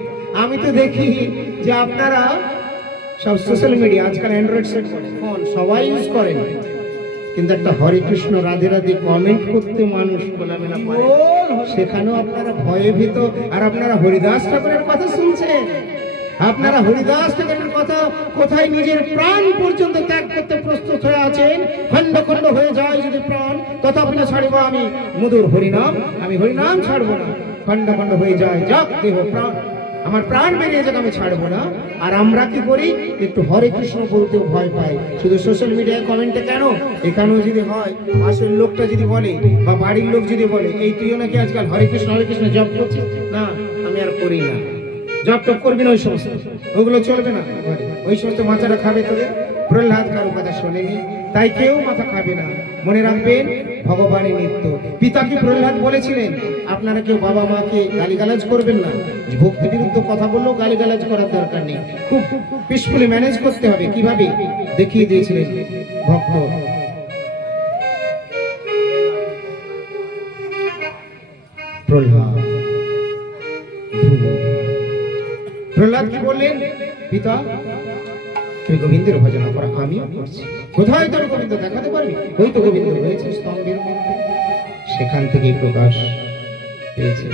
আমি তো দেখি যে আপনারা সব সোশ্যাল মিডিয়া, আজকাল অ্যান্ড্রয়েড সেট ফোন সবাই ইউজ করেন, কিন্তু একটা হরে কৃষ্ণ রাধে রাধে কমেন্ট করতে মানুষ খোলামেলা পারে, সেখানেও আপনারা ভয়ে ভীত। আর আপনারা হরিদাস ঠাকুরের কথা শুনছেন, আপনারা হরিদাস ঠাকুরের কথা কোথায় নিজের প্রাণ পর্যন্ত ত্যাগ করতে প্রস্তুত হয়ে আছেন। খণ্ড খণ্ড হয়ে যায় যদি প্রাণ, তথাপি না ছাড়বো আমি মধুর হরিনাম, আমি হরিনাম ছাড়বো না। খণ্ড খণ্ড হয়ে যায় যাক দেহ প্রাণ, আমার প্রাণ বেরিয়ে যাক, আমি ছাড়বো না। আর আমরা কি করি, একটু হরে কৃষ্ণ বলতেও ভয় পাই। শুধু সোশ্যাল মিডিয়ায় কমেন্টে কেন, এখানেও যদি হয়, পাশের লোকটা যদি বলে বা বাড়ির লোক যদি বলে এই তুইও নাকি আজকাল হরে কৃষ্ণ জপ করছিস, না আমি আর করি না। জপ টপ করবি না, ওই সমস্ত ওগুলো চলবে না, ওই সমস্ত মাথাটা খাবে তোদের। প্রহ্লাদ কারো কথা শোনেনি, তাই কেউ মাথা খাবে না। মনে রাখবেন ভগবানের নিত্য। পিতাকে প্রহ্লাদ বলেছিলেন আপনারা কেউ বাবা মাকে গালিগালাজ করবেন না। ভক্তি বিরুদ্ধ কথা বললেও গালিগালাজ করার দরকার নেই, খুব পিসফুলি ম্যানেজ করতে হবে। কিভাবে দেখিয়ে দিয়েছিলেন ভক্ত প্রহ্লাদ। প্রহ্লাদ কি বললেন, পিতা তুমি গোবিন্দের ভজন করো, আমিও করছি। কোথায় তোর গোবিন্দ দেখাতে পারবি? ওই তো গোবিন্দ রয়েছে স্তম্ভের মধ্যে, সেখান থেকে প্রকাশ পেয়েছে।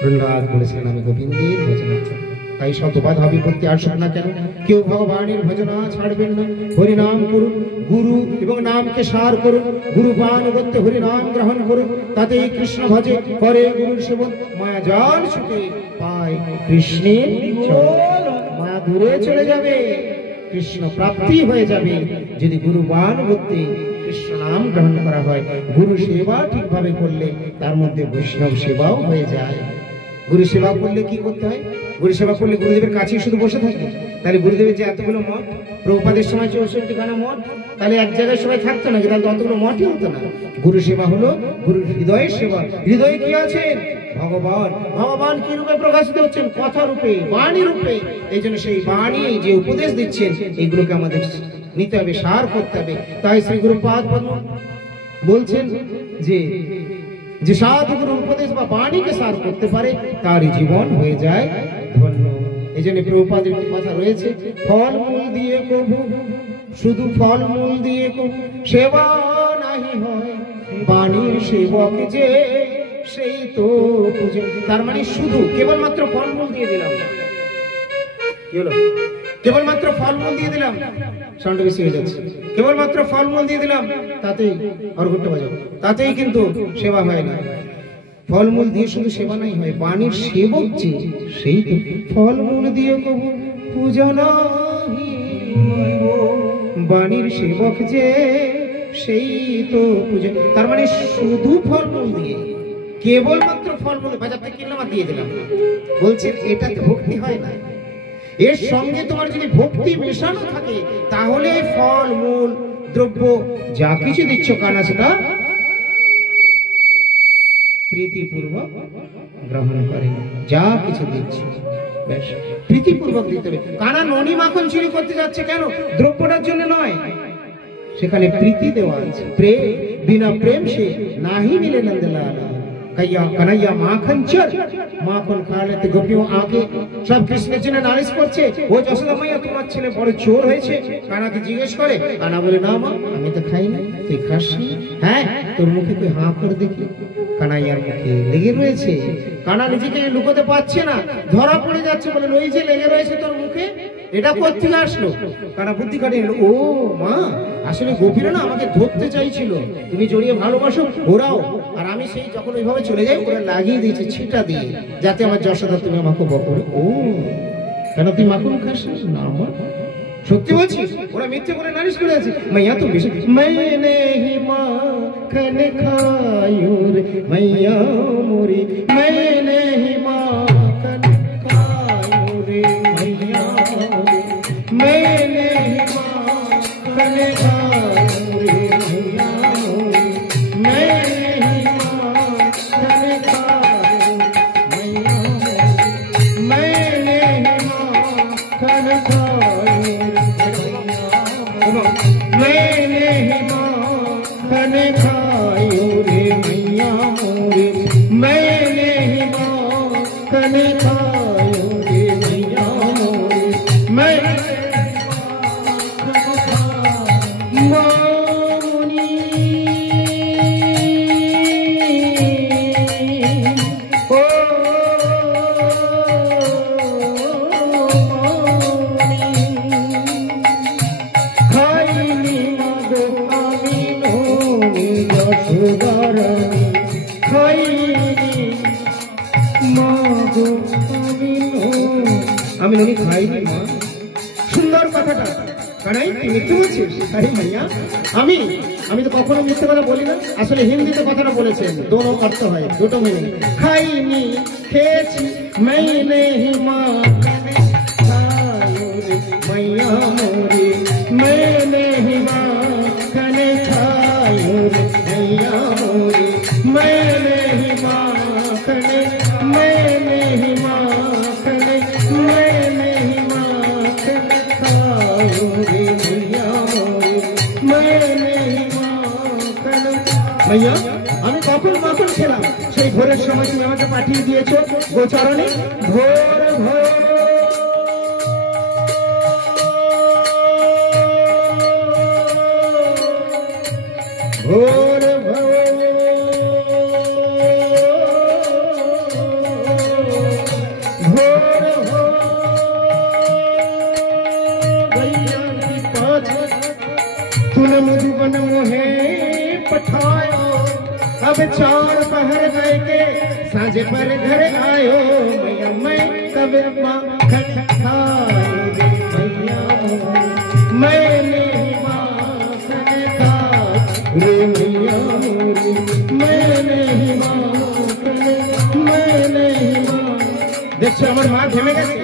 প্রহ্লাদ বলেছিলেন আমি গোবিন্দের ভজনা করব। তাই শতবাদ বিপত্তি আসুক না কেন, কেউ ভগবানের ভজনা ছাড়বেন না। হরিনাম করুন, গুরু এবং নামকে সার করুন, গুরু পান করতে হরিনাম গ্রহণ করুন, তাতেই কৃষ্ণ ভজে করে গুরুর সেবন। মায়া জাল ছুটে পায় কৃষ্ণের চরণ, মায়া দূরে চলে যাবে, কৃষ্ণ প্রাপ্তি হয়ে যাবে যদি গুরু বান করতে কৃষ্ণ নাম গ্রহণ করা হয়। গুরু সেবা ঠিকভাবে করলে তার মধ্যে বৈষ্ণব সেবাও হয়ে যায়। গুরু সেবা করলে কি করতে হয়, গুরু সেবা করলে গুরুদেবের কাছেই শুধু বসে থাকে। তাহলে গুরুদেবের যে এতগুলো মঠ, প্রভুপাদের সময় 64খানা মঠ, তাহলে এক জায়গায় সবাই থাকতো না, তাহলে অতগুলো মঠই হতো না। গুরু সেবা হলো গুরুর হৃদয়ের সেবা। হৃদয়ে কি আছেন? ভগবান। ভগবান কি রূপে প্রকাশিত হচ্ছেন? কথা রূপে, বাণী রূপে। এই জন্য সেই বাণী যে উপদেশ দিচ্ছেন এগুলোকে আমাদের নিতে হবে, সার করতে হবে। তাই শ্রী গুরুপাদ পদ্ম বলছেন যে সাধুগুরুর উপদেশ বা বাণীকে সার করতে পারে তারই জীবন হয়ে যায় ধন্য। এই জন্য প্রভুপাদের একটি কথা রয়েছে, ফল মূল দিয়ে কবু, শুধু ফল মূল দিয়ে কবু সেবা নাহি হয়, বাণীর সেবক যে সেই তো পূজা। তার মানে শুধু কেবলমাত্র ফলমূল দিয়ে দিলাম, কি হলো? কেবলমাত্র ফলমূল দিয়ে দিলাম, সাউন্ড বেশি হয়ে যাচ্ছে। কেবলমাত্র ফলমূল দিয়ে দিলাম, তাতেই অর্ঘ্যটা বাজাবো, তাতেই কিন্তু সেবা হয় না। ফলমূল দিয়ে শুধু সেবা নাই হয়, বাণীর সেবক যে সেই তো। ফলমূল দিয়ে কবু পূজা নাহি, বাণীর সেবক যে সেই তো পূজা। তার মানে শুধু ফলমূল দিয়ে, কেবলমাত্র ফলমূল বাজার থেকে কিনলাম আর দিয়ে দিলাম, বলছেন এটাতে ভক্তি হয় না। এর সঙ্গে তোমার যদি ভক্তি মেশানো থাকে তাহলে ফল মূল দ্রব্য যা কিছু দিচ্ছ কানা সেটা প্রীতিপূর্বক গ্রহণ করে। যা কিছু দিচ্ছ বেশ প্রীতিপূর্বক দিতে হবে। কানা ননি মাখন চুরি করতে যাচ্ছে কেন? দ্রব্যটার জন্য নয়, সেখানে প্রীতি দেওয়া আছে। প্রেম, বিনা প্রেম সে নাহি মিলে নন্দলাল। कन्हैया माखन चर, माखन खा लेते गोपियों आके सब कृष्ण जन नालिश করছে। ও যশোদা মাইয়া তোমার ছেলে বড় চোর হয়েছে। কানাকে জিজ্ঞেস করে, কানা বলে না মা আমি তো খাই না, তুই খাসনি? হ্যাঁ তোর মুখে কই হাঁ করে দেখি। কানাইয়ার মুখে লেগে রয়েছে, কানা নিজেকে লুকোতে পারছে না, ধরা পড়ে যাচ্ছে, বলে ওই যে লেগে রয়েছে তোর মুখে, এটা কোত্থেকে আসলো? কানা বুদ্ধি কাটিয়ে ও মা আসলে গোপীরা না আমাকে ধরতে চাইছিল, তুমি জড়িয়ে ভালোবাসো ওরাও, আর আমি সেই যখন ওইভাবে চলে যাই ওরা লাগিয়ে দিয়েছে ছিটা দিয়ে, যাতে আমার যশোদা তুমি আমাকে বকো। ও কেন তুই মাখন খাস না? আমার সত্যি বলছিস? ওরা মিথ্যে বলে নালিশ করে আছে। মাইয়া তো বেশি मैंने ही माखन खायो रे मैया मोरी, मैंने ही माखन खायो रे मैया, मैंने ही माखन खायो मैंने ही माखन खायो रे मैया मोरे, मैंने ही माखन खायो रे मैया मोरे, मैं मौनी ओ खाइनी मागो आमिनो यशोदारानी, खाइनी মাগো আমি ননি খাইনি মা। সুন্দর কথাটা কানাই তুই মিথ্যে বলছিস? আরে মাইয়া আমি আমি তো কখনো মিথ্যে কথা বলি না। আসলে হিন্দিতে কথাটা বলেছেন, দোনো অর্থ হয়, দুটো মিনিং। খাইনি খেয়েছি मैंने ही माखन खायो रे मैया मोरे, मैंने ही माखन खायो रे मैया मोरे, मैंने ही माखन, मैंने ही माखन, मैंने ही माखन खायो रे मैया मोरे, मैंने ही माखन। मैया আমি কখন মাখন খেলাম? সেই ভোরের সময় তুমি আমাকে পাঠিয়ে দিয়েছো গোচরণে। ভোর ভোর ভোর ভোর भोर हो गैया की पाछ, तूने मधुबन मोहे पठायो, अब 4 पहर गए के सांझे पर घर आयो, मैया मैं कब माखन खायो मैया मैंने ही माखन खायो रे मैया मोरे, मैंने ही माखन, मैंने ही দেখছো আমার মা ঘেমে গেছে।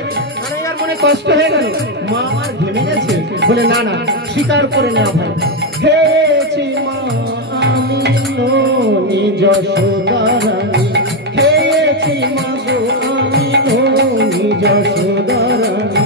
আরে यार মনে কষ্ট হয়ে গেল, মা আমার ঘেমে গেছে বলে না না স্বীকার করে নেওয়া ভাই। খেয়েছি মা আমি ননি যশোদারানী, খেয়েছি মা গো আমি ননি যশোদারানী,